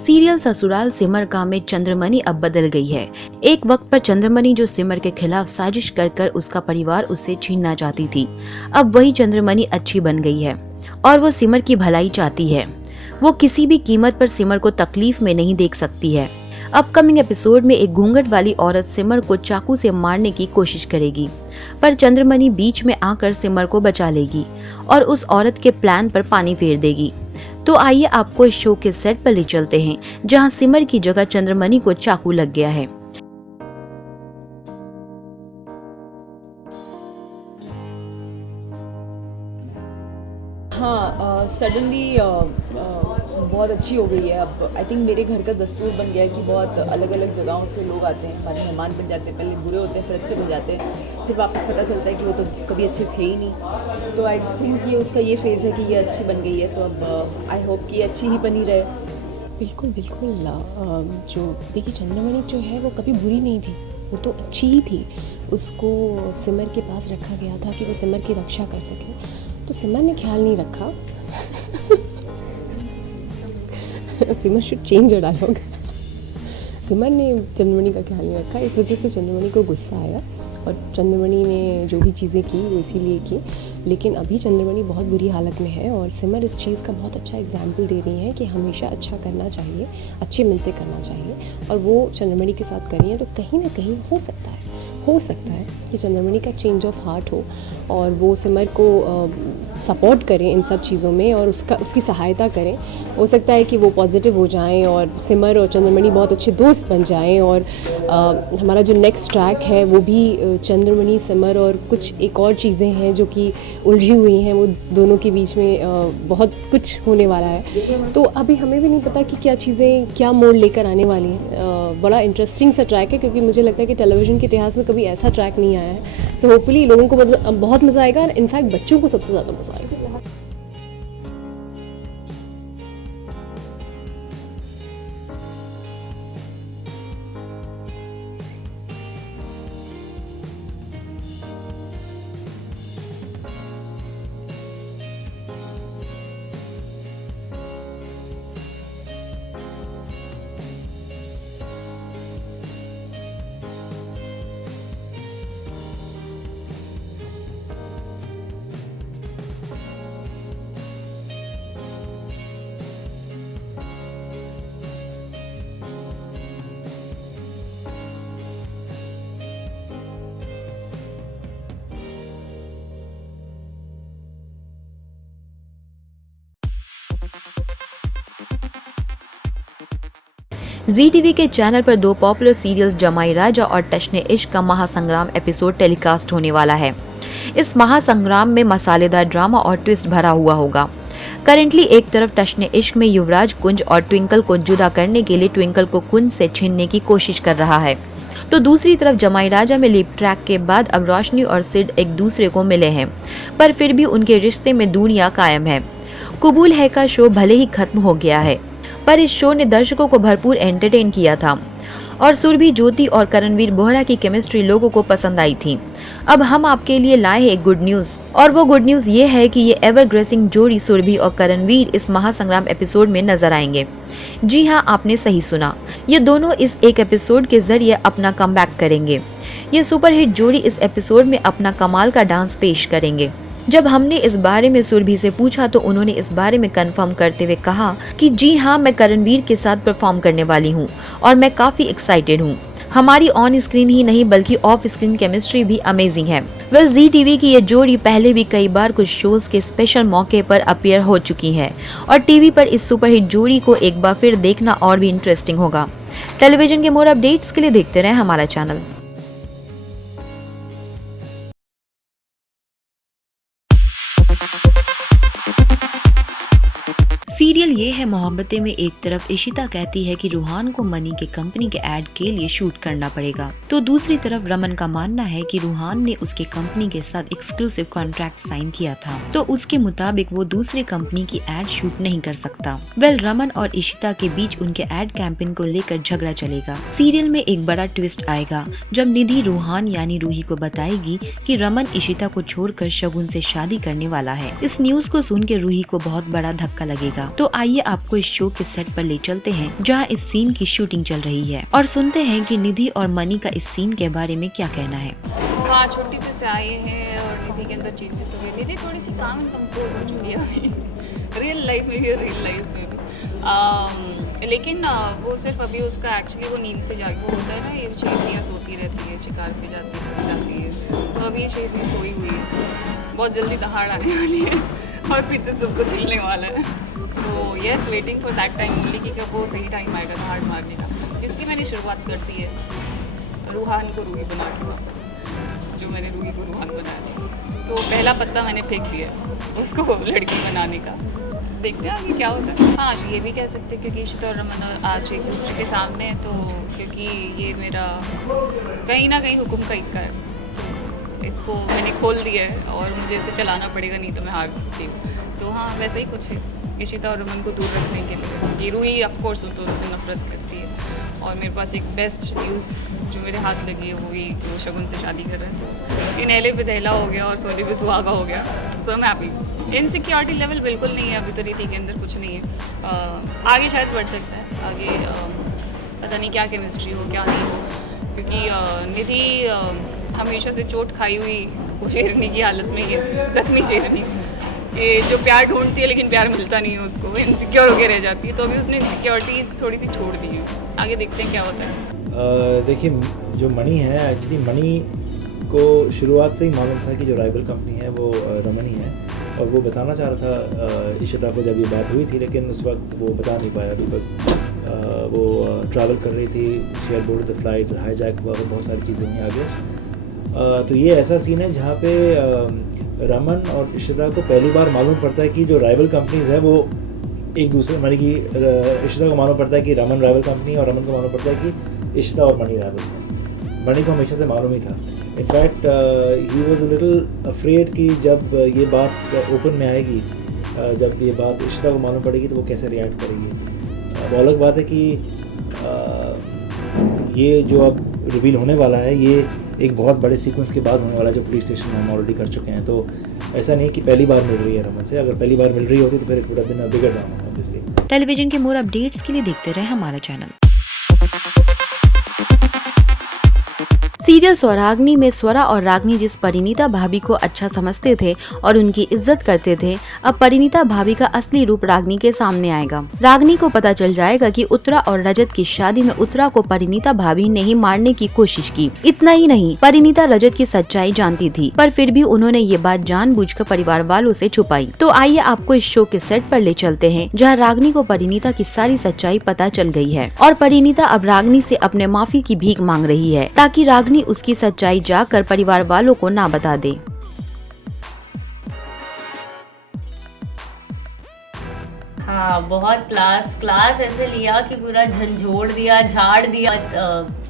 Serial Sasural Simar का में चंद्रमणि अब बदल गई है। एक वक्त पर चंद्रमणि जो सिमर के खिलाफ साजिश कर कर उसका परिवार उससे छीनना चाहती थी, अब वही चंद्रमणि अच्छी बन गई है और वो सिमर की भलाई चाहती है। वो किसी भी कीमत पर सिमर को तकलीफ में नहीं देख सकती है। अपकमिंग एपिसोड में एक घूंघट वाली औरत सिमर को चाकू से मारने की कोशिश करेगी, पर चंद्रमणि बीच में आकर सिमर को बचा लेगी और उस औरत के प्लान पर पानी फेर देगी। तो आइए आपको इस शो के सेट पर ले चलते हैं, जहां सिमर की जगह चंद्रमणि को चाकू लग गया है। हाँ, सडनली बहुत अच्छी हो गई है। अब आई थिंक मेरे घर का दस्तूर बन गया है कि बहुत अलग अलग जगहों से लोग आते हैं, हमारे मेहमान बन जाते हैं। पहले बुरे होते हैं, फिर अच्छे बन जाते हैं, फिर वापस पता चलता है कि वो तो कभी अच्छे थे ही नहीं। तो आई थिंक ये उसका ये फेज़ है कि ये अच्छी बन गई है। तो अब आई होप कि अच्छी ही बनी रहे। बिल्कुल बिल्कुल। जो देखिए चंद्रमणि जो है वो कभी बुरी नहीं थी, वो तो अच्छी ही थी। उसको सिमर के पास रखा गया था कि वो सिमर की रक्षा कर सके, तो सिमर ने ख्याल नहीं रखा। सिमर शुड चेंज अ डायलॉग। सिमर ने चंद्रमणि का ख्याल नहीं रखा, इस वजह से चंद्रमणि को गुस्सा आया और चंद्रमणि ने जो भी चीज़ें की वो इसीलिए की। लेकिन अभी चंद्रमणि बहुत बुरी हालत में है और सिमर इस चीज़ का बहुत अच्छा एग्जाम्पल दे रही हैं कि हमेशा अच्छा करना चाहिए, अच्छे मन से करना चाहिए, और वो चंद्रमणि के साथ करी है। तो कहीं ना कहीं हो सकता है कि चंद्रमणि का चेंज ऑफ हार्ट हो और वो सिमर को सपोर्ट करें इन सब चीज़ों में और उसकी सहायता करें। हो सकता है कि वो पॉजिटिव हो जाएं और सिमर और चंद्रमणि बहुत अच्छे दोस्त बन जाएं और हमारा जो नेक्स्ट ट्रैक है वो भी चंद्रमणि, सिमर और कुछ एक और चीज़ें हैं जो कि उलझी हुई हैं, वो दोनों के बीच में बहुत कुछ होने वाला है। तो अभी हमें भी नहीं पता कि क्या चीज़ें क्या मोड़ लेकर आने वाली हैं। बड़ा इंटरेस्टिंग सा ट्रैक है, क्योंकि मुझे लगता है कि टेलीविज़न के इतिहास में कभी ऐसा ट्रैक नहीं आया है। सो होपफुली लोगों को बहुत मज़ा आएगा, इनफैक्ट बच्चों को सबसे ज़्यादा मज़ा आएगा। ZTV के चैनल पर दो पॉपुलर सीरियल्स जमाई राजा और टशने इश्क का महासंग्राम एपिसोड टेलीकास्ट होने वाला है। इस महासंग्राम में मसालेदार ड्रामा और ट्विस्ट भरा हुआ होगा। करेंटली एक तरफ टशने इश्क में युवराज कुंज और ट्विंकल को जुदा करने के लिए ट्विंकल को कुंज से छीनने की कोशिश कर रहा है, तो दूसरी तरफ जमाई राजा में लीप ट्रैक के बाद अब रोशनी और सिड एक दूसरे को मिले हैं, पर फिर भी उनके रिश्ते में दूरियां कायम है। कबूल है का शो भले ही खत्म हो गया है, पर इस शो ने दर्शकों को भरपूर एंटरटेन किया था और सुरभि, ज्योति और करणवीर बोहरा की केमिस्ट्री लोगों को पसंद आई थी। अब हम आपके लिए लाए हैं एक गुड न्यूज, और वो गुड न्यूज ये है कि ये एवर ग्रेसिंग जोड़ी सुरभि और करणवीर इस महासंग्राम एपिसोड में नजर आएंगे। जी हाँ, आपने सही सुना, ये दोनों इस एक एपिसोड के जरिए अपना कमबैक करेंगे। ये सुपरहिट जोड़ी इस एपिसोड में अपना कमाल का डांस पेश करेंगे। जब हमने इस बारे में सुरभि से पूछा तो उन्होंने इस बारे में कंफर्म करते हुए कहा कि जी हाँ, मैं करणवीर के साथ परफॉर्म करने वाली हूँ और मैं काफी एक्साइटेड हूँ। हमारी ऑन स्क्रीन ही नहीं बल्कि ऑफ स्क्रीन केमिस्ट्री भी अमेजिंग है। वेल, ZTV की ये जोड़ी पहले भी कई बार कुछ शोज के स्पेशल मौके पर अपीयर हो चुकी है और टीवी पर इस सुपरहिट जोड़ी को एक बार फिर देखना और भी इंटरेस्टिंग होगा। टेलीविजन के मोर अपडेट्स के लिए देखते रहें हमारा चैनल। सीरियल ये है मोहब्बतें में एक तरफ इशिता कहती है कि रूहान को मनी के कंपनी के एड के लिए शूट करना पड़ेगा, तो दूसरी तरफ रमन का मानना है कि रूहान ने उसके कंपनी के साथ एक्सक्लूसिव कॉन्ट्रैक्ट साइन किया था, तो उसके मुताबिक वो दूसरे कंपनी की एड शूट नहीं कर सकता। वेल, रमन और इशिता के बीच उनके एड कैंपेन को लेकर झगड़ा चलेगा। सीरियल में एक बड़ा ट्विस्ट आएगा जब निधि रूहान यानी रूही को बताएगी कि रमन इशिता को छोड़कर शगुन से शादी करने वाला है। इस न्यूज को सुन के रूही को बहुत बड़ा धक्का लगेगा, तो आइए आपको इस शो के सेट पर ले चलते हैं जहाँ इस सीन की शूटिंग चल रही है और सुनते हैं कि निधि और मनी का इस सीन के बारे में क्या कहना है। हाँ, छुट्टी पे से आए हैं और निधि के अंदर चेंजेस हो गए। निधि थोड़ी सी काम कंपोज हो चुकी है अभी रियल लाइफ में भी, रियल लाइफ में भी। लेकिन वो सिर्फ अभी उसका एक्चुअली वो नींद से जाग वो होता है ना, ये शेरनियाँ सोती रहती है, शिकार पे जाती है, तो अभी ये शेरनी सोई हुई है, बहुत जल्दी दहाड़ आने वाली है और फिर से सबको चिल्लने वाला है। तो yes, waiting for that time only कि वो सही टाइम आएगा दहाड़ मारने का, जिसकी मैंने शुरुआत कर दी है, रूहान को रूही बना के वापस, जो मैंने रूही को रूहान बना दी। तो पहला पत्ता मैंने फेंक दिया उसको लड़की बनाने का, देखते हैं आगे क्या होता है। हाँ, ये भी कह सकते हैं क्योंकि इशिता और रमन आज एक दूसरे के सामने हैं, तो क्योंकि ये मेरा कहीं ना कहीं हुक्म का इक्का है, इसको मैंने खोल दिया है और मुझे इसे चलाना पड़ेगा, नहीं तो मैं हार सकती हूँ। तो हाँ, वैसा ही कुछ है इशिता और रमन को दूर रखने के लिए। ये रूही ऑफ कोर्स दोनों से नफरत करती है और मेरे पास एक बेस्ट न्यूज़ जो मेरे हाथ लगी है वो शगुन से शादी कर रहे हैं, तो इनहेले पे दहला हो गया और सोने पे सुहागा हो गया। सो मैं हैप्पी। इनसिक्योरिटी लेवल बिल्कुल नहीं है अभी, तो रीति के अंदर कुछ नहीं है। आगे शायद बढ़ सकता है, आगे पता नहीं क्या केमिस्ट्री हो क्या नहीं हो, क्योंकि निधि हमेशा से चोट खाई हुई वो शेरनी की हालत में है, जख्मी शेरनी, ये जो प्यार ढूंढती है लेकिन प्यार मिलता नहीं है उसको, इनसिक्योर होकर रह जाती है। तो अभी उसने इनसिक्योरिटीज़ थोड़ी सी छोड़ दी है, आगे देखते हैं क्या होता है। देखिए, जो मनी है, एक्चुअली मनी को शुरुआत से ही मालूम था कि जो राइवल कंपनी है वो रमन ही है, और वो बताना चाह रहा था इशिता को जब ये बात हुई थी, लेकिन उस वक्त वो बता नहीं पाया बिकॉज वो ट्रैवल कर रही थी, she had board the flight, hijack हुआ, बहुत सारी चीज़ें हुई आगे। तो ये ऐसा सीन है जहाँ पे रमन और इशिता को पहली बार मालूम पड़ता है कि जो राइवल कंपनीज है वो एक दूसरे, मानी कि इशिता को मालूम पड़ता है कि रमन राइवल कंपनी, और रमन को मालूम पड़ता है कि इशिता और मनी राइवल्स हैं। मनी को हमेशा से मालूम ही था। In fact he was a little afraid कि जब ये बात ओपन में आएगी, जब ये बात इशिता को मालूम पड़ेगी तो वो कैसे रिएक्ट करेगी। अब अलग बात है कि ये जो अब रिवील होने वाला है ये एक बहुत बड़े सीक्वेंस के बाद होने वाला है, जो पुलिस स्टेशन में हम ऑलरेडी कर चुके हैं। तो ऐसा नहीं कि पहली बार मिल रही है रमन से, अगर पहली बार मिल रही होती तो फिर it would have been a bigger drama obviously. Television के मोर अपडेट्स के लिए देखते रहे हमारा चैनल। सीरियल स्वराग्नि में स्वरा और रागनी जिस परिणीता भाभी को अच्छा समझते थे और उनकी इज्जत करते थे, अब परिणीता भाभी का असली रूप रागनी के सामने आएगा। रागनी को पता चल जाएगा कि उत्तरा और रजत की शादी में उत्तरा को परिणीता भाभी ने ही मारने की कोशिश की। इतना ही नहीं, परिणीता रजत की सच्चाई जानती थी, पर फिर भी उन्होंने ये बात जानबूझकर परिवार वालों से छुपाई। तो आइए आपको इस शो के सेट पर ले चलते हैं जहाँ रागनी को परिणीता की सारी सच्चाई पता चल गई है और परिणीता अब रागनी से अपने माफी की भीख मांग रही है, ताकि रागनी उसकी सच्चाई जाकर परिवार वालों को ना बता दे। हाँ, बहुत क्लास ऐसे लिया कि पूरा झंझोड़ दिया, झाड़ दिया,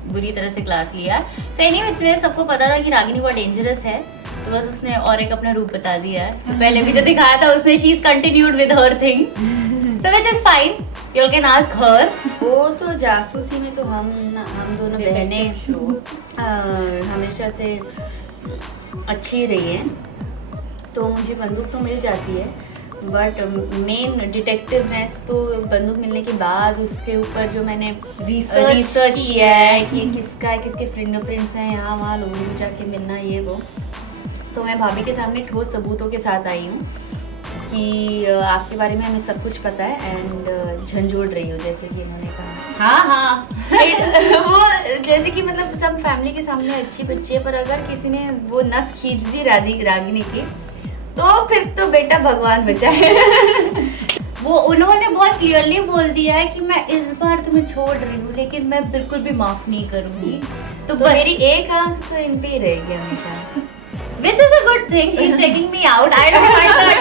बुरी तरह से क्लास लिया। सो एनीवे, सबको पता था कि रागिनी बहुत डेंजरस है, तो बस उसने और एक अपना रूप बता दिया है। पहले भी जो दिखाया था उसने, she is continued with her thing, so which is fine, you can ask her. वो तो जासूसी में तो हम दोनों बहनें हमेशा से अच्छी रही हैं, तो मुझे बंदूक तो मिल जाती है, बट मेन डिटेक्टिवनेस तो बंदूक मिलने के बाद उसके ऊपर जो मैंने रिसर्च किया है कि किसका है, किसके फिंगरप्रिंट्स हैं, यहाँ वहाँ लोगों को जाके मिलना, ये वो, तो मैं भाभी के सामने ठोस सबूतों के साथ आई हूँ कि आपके बारे में हमें सब कुछ पता है एंड झंझोड़ रही हो, जैसे कि इन्होंने कहा। हाँ वो जैसे कि मतलब सब फैमिली के सामने अच्छी बच्ची है, पर अगर किसी ने वो नस खींच दी रागिनी की, तो फिर तो बेटा भगवान बचाए। वो उन्होंने बहुत क्लियरली बोल दिया है कि मैं इस बार तुम्हें छोड़ रही हूँ, लेकिन मैं बिल्कुल भी माफ नहीं करूँगी। तो मेरी एक आंख तो इन पे ही रहेगी हमेशा, which is a good thing. She's taking me out. I don't mind that.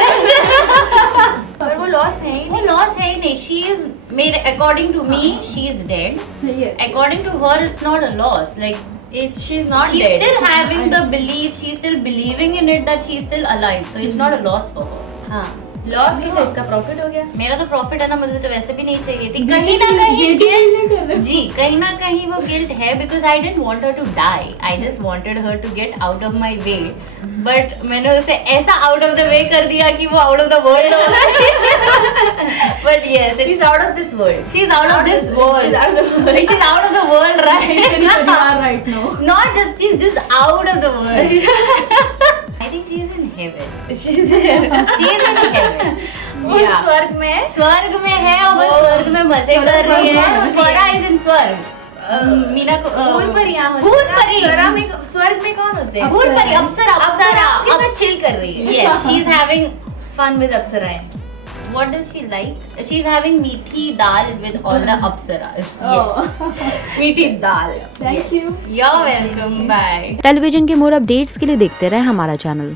पर वो लॉस है ही नहीं, लॉस है ही नहीं। She is, मेरे according to me, she is dead. Yes. According to her, it's not a loss. Like she's not dead. She's still having the belief. She's still believing in it that she's still alive. So it's not a loss for her. हाँ, loss किसे, इसका profit हो गया। मेरा तो profit है ना, मुझे तो वैसे भी नहीं चाहिए थी। कहीं ना कहीं गिल्ट, जी कहीं ना कहीं वो गिल्ट है, because I didn't want her to die, I just wanted her to get out of my way, but मैंने उसे ऐसा आउट ऑफ द वे कर दिया कि वो आउट ऑफ द वर्ल्ड हो गई। But She's out of this world. She's out of this world. She's out of the world. She's out of the world, right? right now. Not just, she's just out of the world. I think she's in heaven. She's in heaven. वो स्वर्ग में है। स्वर्ग में है और वो स्वर्ग में मजे कर रही है। स्वरा is in स्वर्ग। मीना को भूलपरियां होती भूल हैं। परी। अप्सरा में स्वर्ग में कौन होते हैं? भूल परी अप्सरा उनके साथ chill कर रही है। Yes, she's having fun with अप्सराएं. What does she like? She's having meathi dal with all the apsaras. Yes. Meathi dal. Thank you. You're welcome. Bye. Television के मोर अपडेट्स के लिए देखते रहे हमारा चैनल।